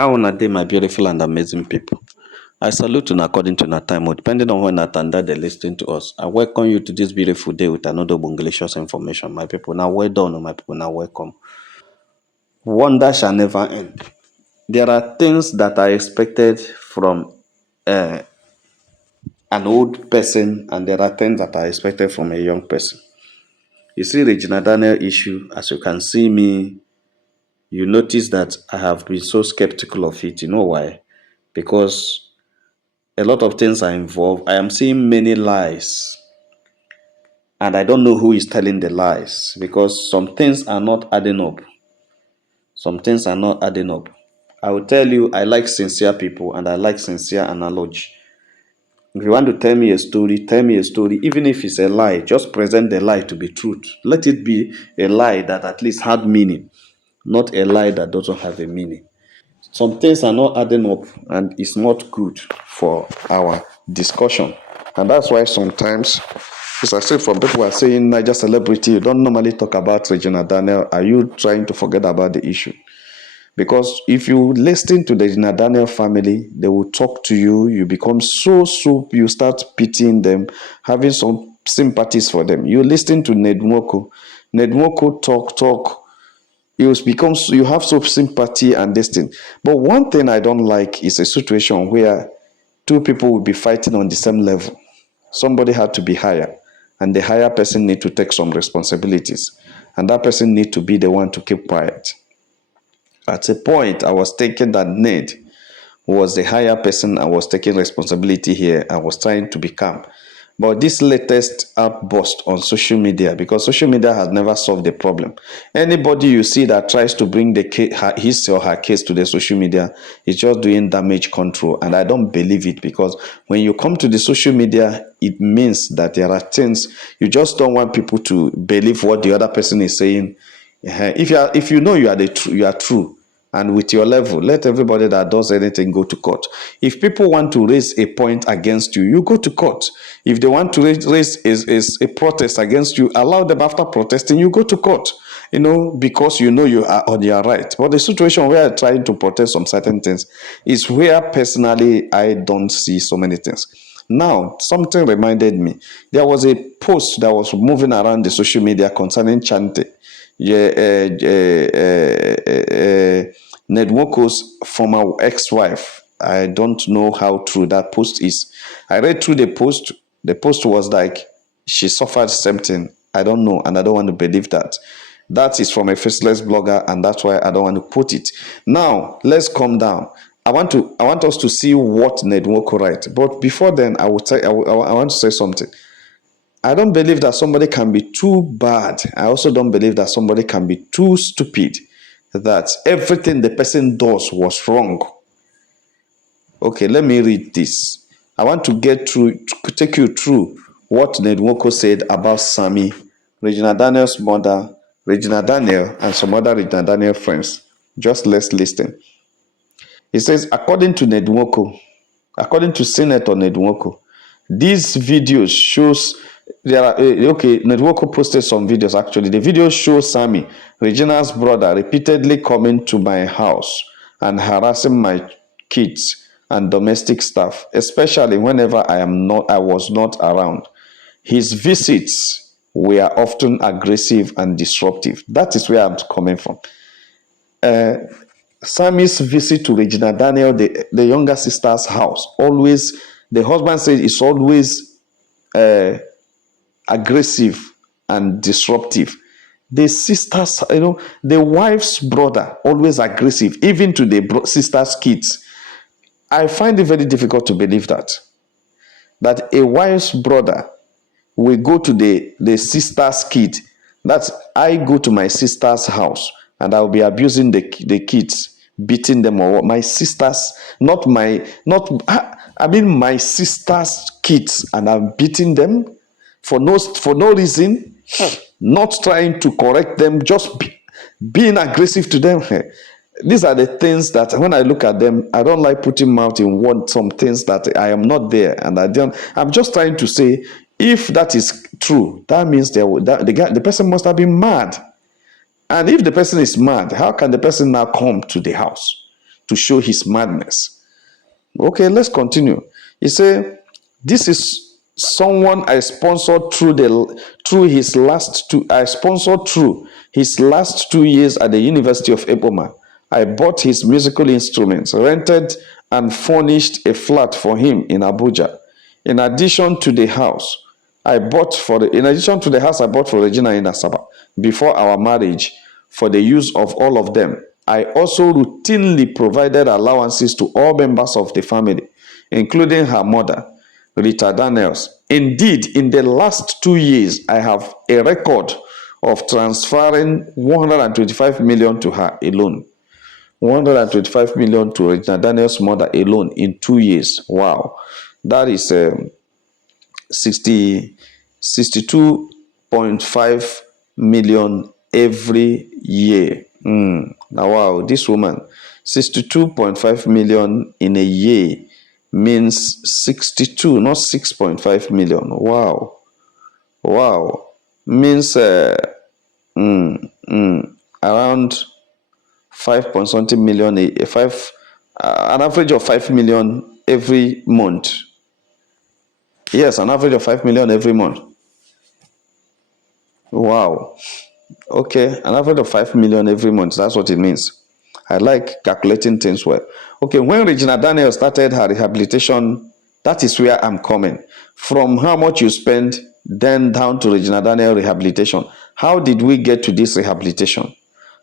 How una dey, my beautiful and amazing people? I salute you according to our time, depending on when at and that they listen to us. I welcome you to this beautiful day with another bongalicious information, my people. Now well done, my people. Now welcome. Wonder shall never end. There are things that are expected from an old person, and there are things that are expected from a young person. You see, Regina Daniel issue, as you can see me, you notice that I have been so skeptical of it. You know why? Because a lot of things are involved. I am seeing many lies, and I don't know who is telling the lies because some things are not adding up. Some things are not adding up. I will tell you, I like sincere people and I like sincere analogy. If you want to tell me a story, tell me a story. Even if it's a lie, just present the lie to be truth. Let it be a lie that at least had meaning, not a lie that doesn't have a meaning. Some things are not adding up and it's not good for our discussion. And that's why sometimes, as I said, from people who are saying Niger celebrity, you don't normally talk about Regina Daniel. Are you trying to forget about the issue? Because if you listen to the Regina Daniel family, they will talk to you. You become so, you start pitying them, having some sympathies for them. You listen to Nwoko. Nwoko talk. You have some sympathy and this thing. But one thing I don't like is a situation where two people will be fighting on the same level. Somebody had to be higher, and the higher person need to take some responsibilities, and that person need to be the one to keep quiet. At a point, I was thinking that Ned was the higher person and was taking responsibility here. I was trying to be calm. But this latest outburst on social media, because social media has never solved the problem. Anybody you see that tries to bring his or her case to the social media is just doing damage control. And I don't believe it, because when you come to the social media, it means that there are things you just don't want people to believe what the other person is saying. If you know you are true, and with your level, let everybody that does anything go to court. If people want to raise a point against you, you go to court. If they want to raise a protest against you, allow them. After protesting, you go to court. Because you know you are on your right. But the situation where I try to protest some certain things is where personally I don't see so many things. Now, something reminded me. There was a post that was moving around the social media concerning Chante. Nwoko's former ex-wife. I don't know how true that post is. I read through the post. The post was like she suffered something. I don't know, and I don't want to believe that. That is from a faceless blogger, and that's why I don't want to quote it. Now, let's calm down. I want us to see what Nwoko writes. But before then, I want to say something. I don't believe that somebody can be too bad. I also don't believe that somebody can be too stupid, that everything the person does was wrong. Okay, let me read this. I want to take you through what Nwoko said about Sammy, Regina Daniel's mother, Regina Daniel, and some other Regina Daniel friends. Just let's listen. He says, according to Senator Nwoko, these videos shows Nwoko posted some videos actually. The video shows Sammy, Regina's brother, repeatedly coming to my house and harassing my kids and domestic staff, especially whenever I was not around. His visits were often aggressive and disruptive. That is where I'm coming from. Sammy's visit to Regina Daniel, the younger sister's house, the husband says it's always aggressive and disruptive. The sister's, the wife's brother, always aggressive, even to the sister's kids. I find it very difficult to believe that a wife's brother will go to the sister's kid. That's, I go to my sister's house and I'll be abusing the kids, beating them, or my sister's, my sister's kids, and I'm beating them for no reason, not trying to correct them, just being aggressive to them. These are the things that when I look at them, I don't like putting mouth in some things that I am not there, and I'm just trying to say, if that is true, that means the person must have been mad. And if the person is mad, how can the person now come to the house to show his madness. Okay, let's continue. He said, this is someone I sponsored through his last two I sponsored through his last 2 years at the University of Eboma. I bought his musical instruments, rented and furnished a flat for him in Abuja. In addition to the house in addition to the house I bought for Regina in Asaba before our marriage for the use of all of them, I also routinely provided allowances to all members of the family, including her mother, Rita Daniels. Indeed, in the last 2 years, I have a record of transferring 125 million to her alone. 125 million to Regina Daniels' mother alone in 2 years. Wow. That is 62.5 million every year. Now, wow, this woman, 62.5 million in a year means 62, not 6.5 million. Wow. Wow. Means around 5 point something million, an average of 5 million every month. Yes, an average of 5 million every month. Wow. Okay, an average of 5 million every month. That's what it means. I like calculating things well. Okay, when Regina Daniel started her rehabilitation, that is where I'm coming. From how much you spend, then down to Regina Daniel rehabilitation. How did we get to this rehabilitation?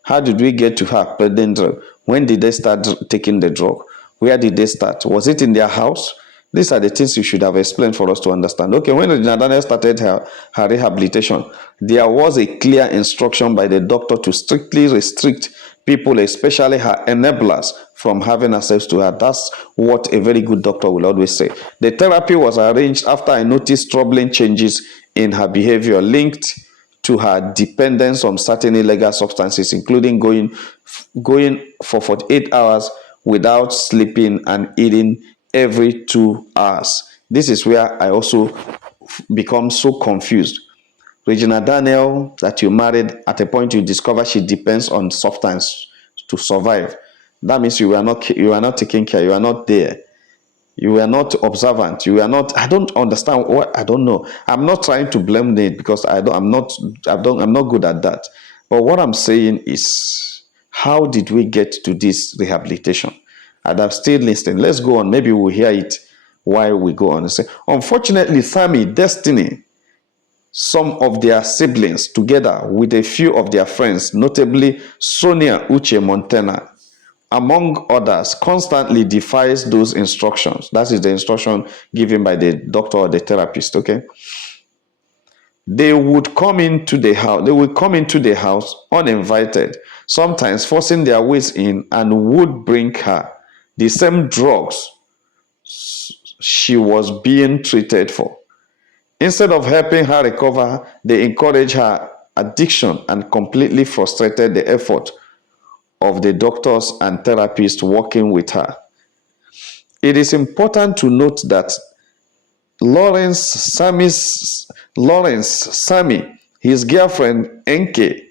How did we get to her pregnant? When did they start taking the drug? Where did they start? Was it in their house? These are the things you should have explained for us to understand. Okay, when Regina Daniel started her rehabilitation, there was a clear instruction by the doctor to strictly restrict people, especially her enablers, from having access to her. That's what a very good doctor will always say. The therapy was arranged after I noticed troubling changes in her behavior linked to her dependence on certain illegal substances, including going for 48 hours without sleeping and eating every 2 hours. This is where I also become so confused. Regina Daniel, that you married, at a point you discover she depends on substance to survive. That means you are not taking care. You are not there. You were not observant. You were not. I don't understand what. I don't know. I'm not trying to blame Nate because I'm not good at that. But what I'm saying is, how did we get to this rehabilitation? And I'm still listening. Let's go on. Maybe we'll hear it while we go on and say, unfortunately, Sammy, Destiny, some of their siblings, together with a few of their friends, notably Sonia Uche Montana, among others, constantly defies those instructions. That is the instruction given by the doctor or the therapist, okay? They would come into the house uninvited, sometimes forcing their ways in, and would bring her the same drugs she was being treated for. Instead of helping her recover, they encouraged her addiction and completely frustrated the effort of the doctors and therapists working with her. It is important to note that Lawrence, Sammy, his girlfriend Enke,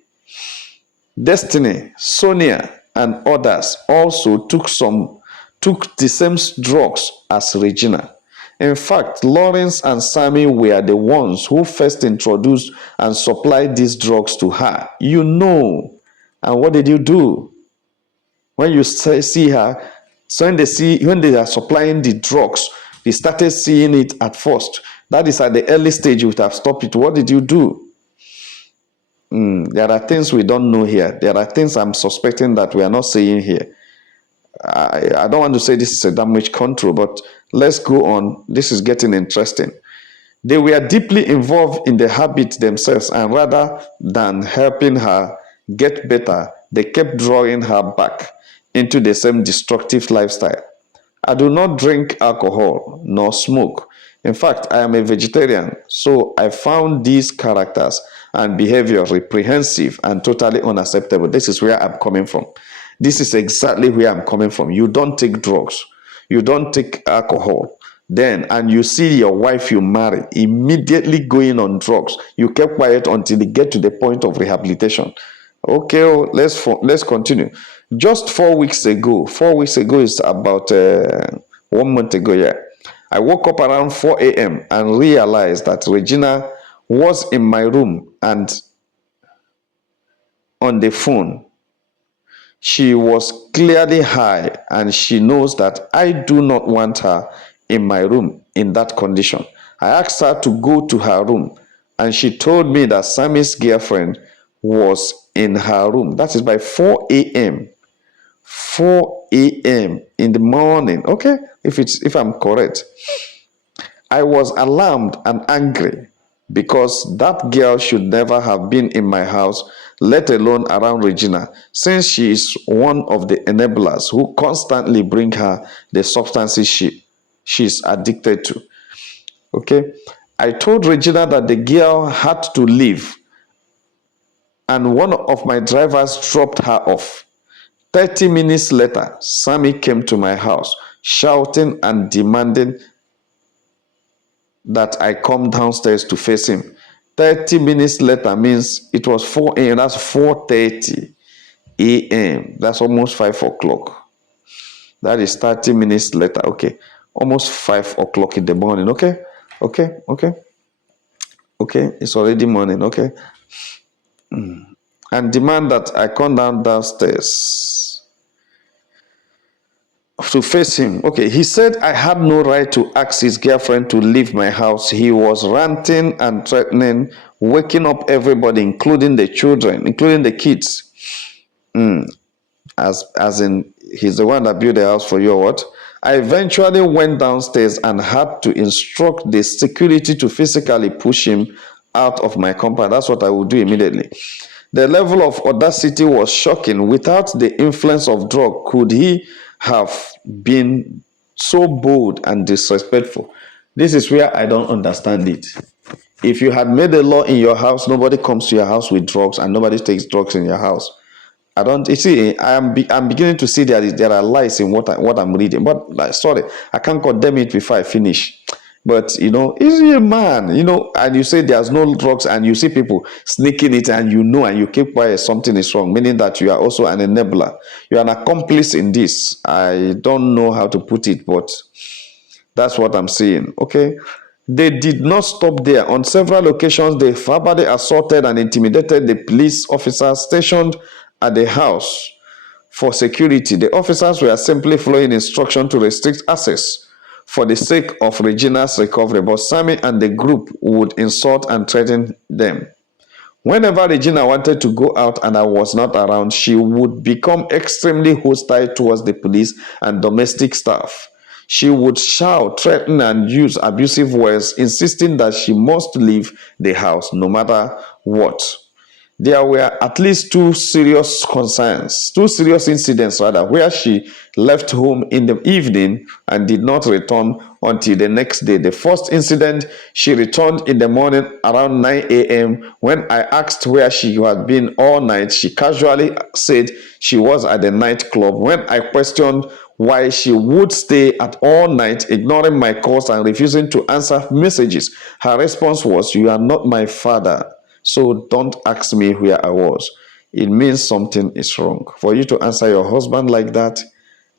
Destiny, Sonia, and others also took the same drugs as Regina. In fact, Lawrence and Sammy were the ones who first introduced and supplied these drugs to her. You know. And what did you do? When you see her, so when they are supplying the drugs, they started seeing it at first. That is at the early stage you would have stopped it. What did you do? There are things we don't know here. There are things I'm suspecting that we are not saying here. I don't want to say this is a damage control, but let's go on. This is getting interesting. They were deeply involved in the habit themselves, and rather than helping her get better, they kept drawing her back into the same destructive lifestyle. I do not drink alcohol nor smoke. In fact, I am a vegetarian, so I found these characters and behavior reprehensive and totally unacceptable. This is where I'm coming from. This is exactly where I'm coming from. You don't take drugs. You don't take alcohol. And you see your wife you marry immediately going on drugs. You kept quiet until you get to the point of rehabilitation. Okay, let's continue. Just 4 weeks ago, 4 weeks ago is about 1 month ago, yeah. I woke up around 4 a.m. and realized that Regina was in my room and on the phone. She was clearly high, and she knows that I do not want her in my room in that condition. I asked her to go to her room, and she told me that Sammy's girlfriend was in her room. That is by 4 a.m. 4 a.m. in the morning. Okay, if I'm correct. I was alarmed and angry because that girl should never have been in my house, let alone around Regina, since she is one of the enablers who constantly bring her the substances she's addicted to. Okay. I told Regina that the girl had to leave, and one of my drivers dropped her off. 30 minutes later, Sammy came to my house shouting and demanding that I come downstairs to face him. 30 minutes later means it was 4 a.m. That's 4:30 a.m. That's almost 5 o'clock. That is 30 minutes later. Okay. Almost 5 o'clock in the morning. Okay. Okay. Okay. Okay. It's already morning. Okay. And demand that I come downstairs to face him. Okay, he said I had no right to ask his girlfriend to leave my house. He was ranting and threatening, waking up everybody, including the children, including the kids. As in, he's the one that built the house for you or what? I eventually went downstairs and had to instruct the security to physically push him out of my compound. That's what I would do immediately. The level of audacity was shocking. Without the influence of drug, could he have been so bold and disrespectful? This is where I don't understand it. If you had made a law in your house, nobody comes to your house with drugs and nobody takes drugs in your house. I don't. You see, I'm beginning to see there are lies in what I'm reading. But like, sorry, I can't condemn it before I finish. But is he a man? And you say there's no drugs, and you see people sneaking it, and and you keep quiet. Something is wrong, meaning that you are also an enabler. You are an accomplice in this. I don't know how to put it, but that's what I'm saying. Okay. They did not stop there. On several occasions, they verbally assaulted and intimidated the police officers stationed at the house for security. The officers were simply following instruction to restrict access for the sake of Regina's recovery, but Sammy and the group would insult and threaten them. Whenever Regina wanted to go out and I was not around, she would become extremely hostile towards the police and domestic staff. She would shout, threaten, and use abusive words, insisting that she must leave the house no matter what. There were at least two serious incidents rather, where she left home in the evening and did not return until the next day. The first incident, she returned in the morning around 9 a.m. When I asked where she had been all night, she casually said she was at the nightclub. When I questioned why she would stay at all night, ignoring my calls and refusing to answer messages, her response was, "You are not my father, so don't ask me where I was." It means something is wrong. For you to answer your husband like that,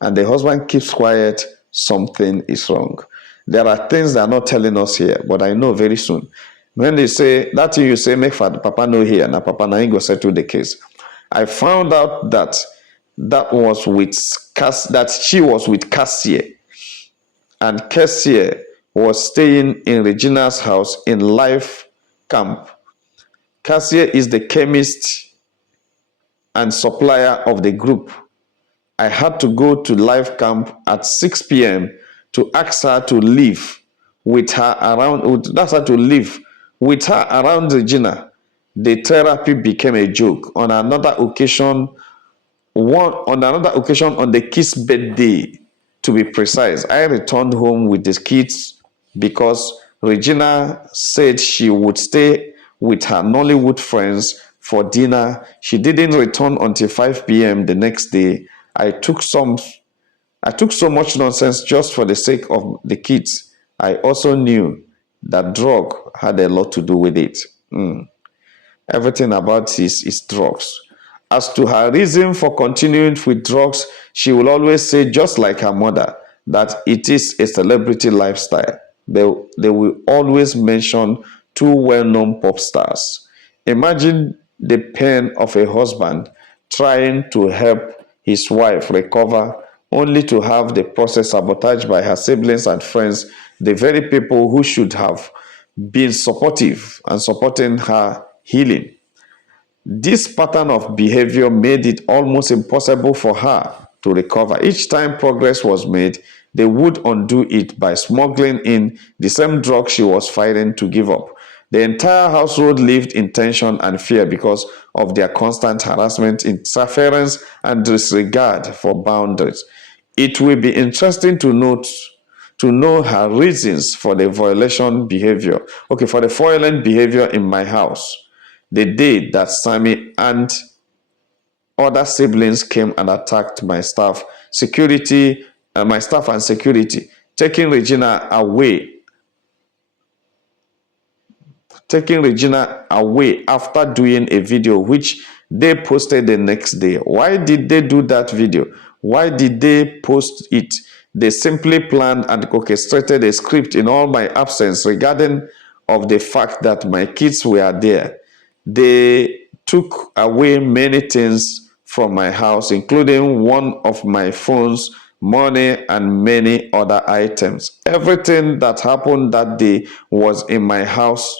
and the husband keeps quiet, something is wrong. There are things they are not telling us here, but I know very soon. When they say that thing you say, make father, papa know here, now papa na ain't go settle the case. I found out that that she was with Cassie, and Cassie was staying in Regina's house in Life Camp. Cassie is the chemist and supplier of the group. I had to go to Life Camp at 6 p.m. to ask her to leave with her around. That's her to leave with her around Regina. The therapy became a joke. On the kids' birthday, to be precise, I returned home with the kids because Regina said she would stay with her Nollywood friends for dinner. She didn't return until 5 p.m. the next day. I took so much nonsense just for the sake of the kids. I also knew that drug had a lot to do with it. Everything about this is drugs. As to her reason for continuing with drugs, she will always say, just like her mother, that it is a celebrity lifestyle. They will always mention two well known pop stars. Imagine the pain of a husband trying to help his wife recover, only to have the process sabotaged by her siblings and friends, the very people who should have been supportive and supporting her healing. This pattern of behavior made it almost impossible for her to recover. Each time progress was made, they would undo it by smuggling in the same drug she was fighting to give up. The entire household lived in tension and fear because of their constant harassment, interference, and disregard for boundaries. It will be interesting to know her reasons for the violation behavior. Okay, for the violent behavior in my house. The day that Sammy and other siblings came and attacked my staff and security, taking Regina away taking Regina away after doing a video which they posted the next day. Why did they do that video? Why did they post it? They simply planned and orchestrated a script in all my absence regarding of the fact that my kids were there. They took away many things from my house, including one of my phones, money, and many other items. Everything that happened that day was in my house.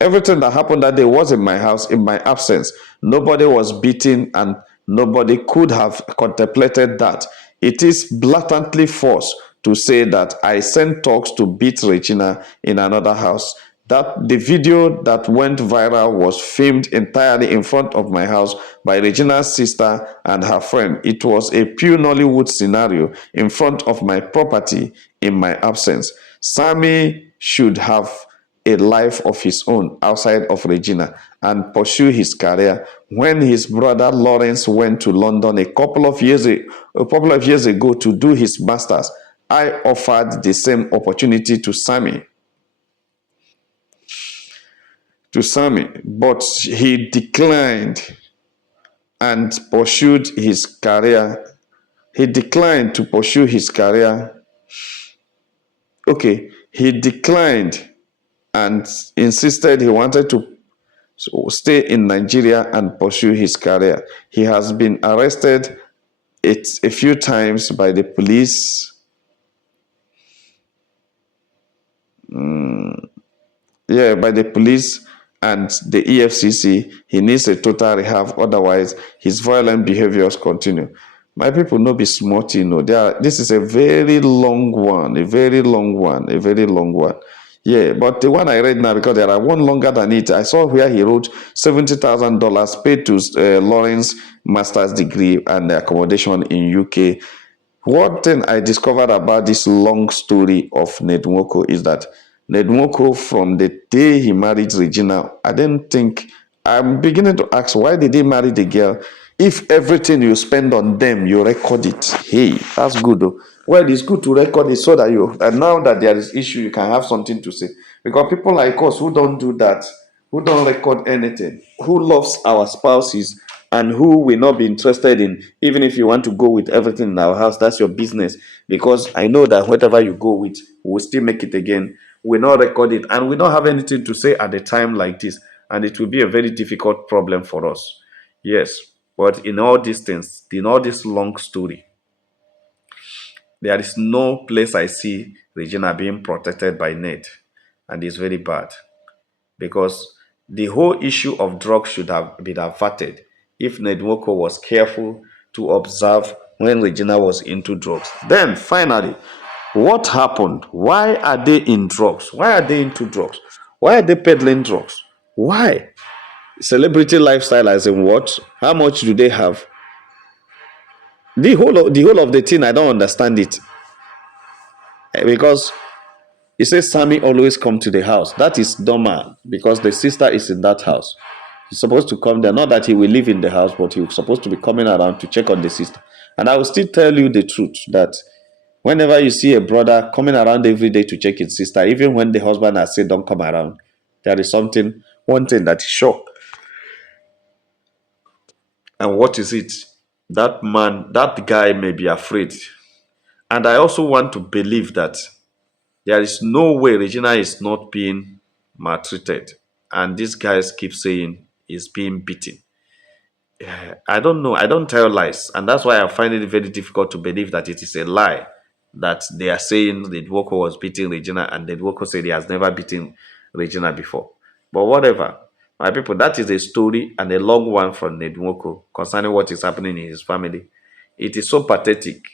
Everything that happened that day was in my house in my absence. Nobody was beaten and nobody could have contemplated that. It is blatantly false to say that I sent talks to beat Regina in another house. That the video that went viral was filmed entirely in front of my house by Regina's sister and her friend. It was a pure Nollywood scenario in front of my property in my absence. Sammy should have a life of his own outside of Regina and pursue his career. When his brother Lawrence went to London a couple of years ago to do his masters, I offered the same opportunity to Sammy, but he declined and pursued his career. He declined to pursue his career. Okay, he declined and insisted he wanted to stay in Nigeria and pursue his career. He has been arrested a few times by the police. Yeah, by the police and the EFCC. He needs a total rehab, otherwise his violent behaviors continue. My people no be smart, this is a very long one, a very long one, a very long one. Yeah, but the one I read now, because there are one longer than it, I saw where he wrote $70,000 paid to Lawrence master's degree and accommodation in UK. One thing I discovered about this long story of Ned Nwoko is that Ned Nwoko, from the day he married Regina, I didn't think, I'm beginning to ask, why did he marry the girl? If everything you spend on them, you record it. Hey, that's good though. Well, it's good to record it so that and now that there is issue, you can have something to say. Because people like us who don't do that, who don't record anything, who loves our spouses, and who will not be interested in, even if you want to go with everything in our house, that's your business. Because I know that whatever you go with, we'll still make it again. We'll not record it, and we don't have anything to say at a time like this. And it will be a very difficult problem for us. Yes. But in all these things, in all this long story, there is no place I see Regina being protected by Ned. And it's very bad. Because the whole issue of drugs should have been averted if Ned Nwoko was careful to observe when Regina was into drugs. Then finally, what happened? Why are they in drugs? Why are they into drugs? Why are they peddling drugs? Why? Celebrity lifestyle as in what? How much do they have? The whole of the thing, I don't understand it. Because he says Sammy always come to the house. That is normal because the sister is in that house. He's supposed to come there. Not that he will live in the house, but he's supposed to be coming around to check on the sister. And I will still tell you the truth that whenever you see a brother coming around every day to check his sister, even when the husband has said don't come around, there is one thing that is sure. And what is it? That man, that guy may be afraid. And I also want to believe that there is no way Regina is not being maltreated. And these guys keep saying is being beaten. I don't know. I don't tell lies. And that's why I find it very difficult to believe that it is a lie that they are saying that Nwoko was beating Regina and that Nwoko said he has never beaten Regina before. But whatever. My people, that is a story and a long one from Nwoko concerning what is happening in his family. It is so pathetic.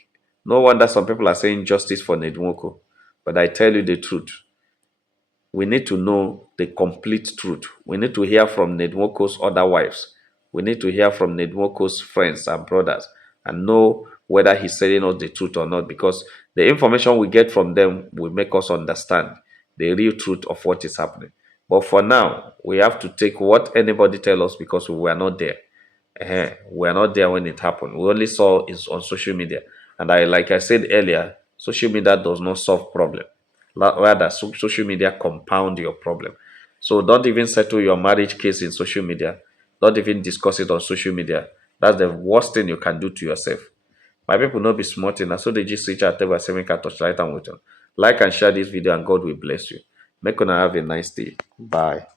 No wonder some people are saying justice for Nwoko. But I tell you the truth. We need to know the complete truth. We need to hear from Nedwoko's other wives. We need to hear from Nedwoko's friends and brothers and know whether he's telling us the truth or not, because the information we get from them will make us understand the real truth of what is happening. But for now, we have to take what anybody tell us because we were not there. We are not there when it happened. We only saw it on social media. And like I said earlier, social media does not solve problem. Rather, social media compound your problem. So don't even settle your marriage case in social media. Don't even discuss it on social media. That's the worst thing you can do to yourself. My people not be smart enough. So they just switch out table 7 can touch light and with you. Like and share this video and God will bless you. Make una have a nice day. Bye.